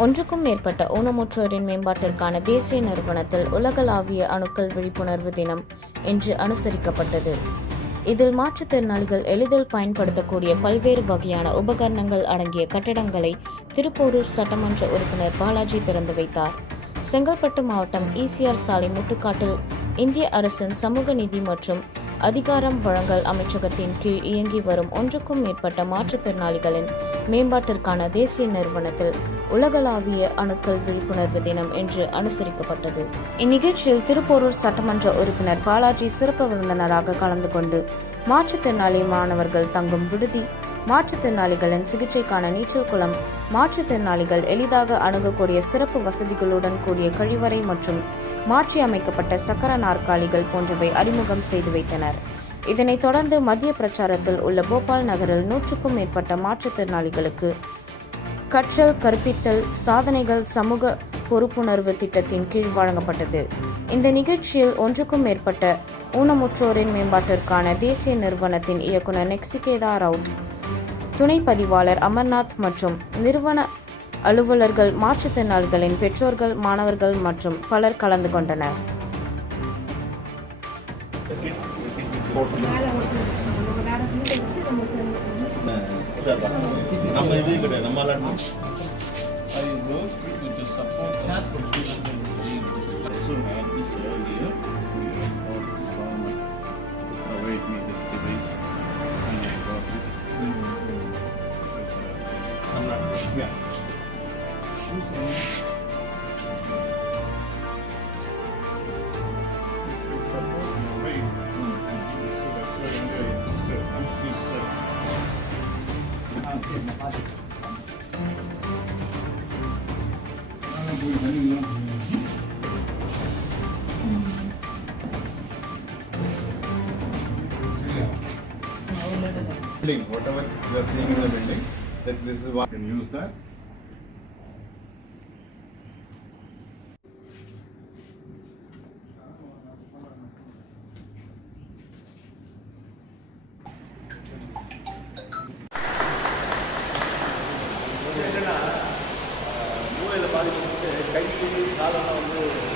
ஒன்றுக்கும் மேற்பட்ட ஊனமுற்றோரின் மேம்பாட்டிற்கான தேசிய நிறுவனத்தில் உலகளாவிய அணுக்கள் விழிப்புணர்வு தினம் இன்று அனுசரிக்கப்பட்டது. இதில் மாற்றுத்திறனாளிகள் எளிதில் பயன்படுத்தக்கூடிய பல்வேறு வகையான உபகரணங்கள் அடங்கிய கட்டடங்களை திருப்போரூர் சட்டமன்ற உறுப்பினர் பாலாஜி திறந்து வைத்தார். செங்கல்பட்டு மாவட்டம் ஈசிஆர் சாலை முட்டுக்காட்டில் இந்திய அரசின் சமூக நீதி மற்றும் அதிகாரம் வழங்கல் அமைச்சகத்தின் கீழ் இயங்கி வரும் ஒன்றுக்கும் மேற்பட்ட மாற்றுத்திறனாளிகளின் மேம்பாட்டிற்கான தேசிய நிறுவனத்தில் உலகளாவிய அணுக்கள் விழிப்புணர்வு தினம் இன்று அனுசரிக்கப்பட்டது. இந்நிகழ்ச்சியில் திருப்போரூர் சட்டமன்ற உறுப்பினர் பாலாஜி சிறப்பு விருந்தினராக கலந்து கொண்டு மாற்றுத்திறனாளி மாணவர்கள் தங்கும் விடுதி, மாற்றுத்திறனாளிகளின் சிகிச்சைக்கான நீச்சல் குளம், மாற்றுத்திறனாளிகள் எளிதாக அணுகக்கூடிய சிறப்பு வசதிகளுடன் கூடிய கழிவறை மற்றும் மாற்றி அமைக்கப்பட்ட சக்கர நாற்காலிகள் போன்றவை அறிமுகம் செய்து வைத்தனர். இதனைத் தொடர்ந்து மத்திய பிரச்சாரத்தில் உள்ள போபால் நகரில் 100க்கும் மேற்பட்ட மாற்றுத்திறனாளிகளுக்கு கற்றல் கற்பித்தல் சாதனைகள் சமூக பொறுப்புணர்வு திட்டத்தின் கீழ் வழங்கப்பட்டது. இந்த நிகழ்ச்சியில் ஒன்றுக்கும் மேற்பட்ட ஊனமுற்றோரின் மேம்பாட்டிற்கான தேசிய நிறுவனத்தின் இயக்குநர் நெக்சிகேதா ரவுட், துணை பதிவாளர் அமர்நாத் மற்றும் நிறுவன அலுவலர்கள், மாற்றுத்திறனாளிகளின் பெற்றோர்கள், மாணவர்கள் மற்றும் பலர் கலந்து கொண்டனர். Whatever you are seeing in the building, that this is what you can use that. மூளையில் பாதிக்கப்பட்டு கை காலெல்லாம்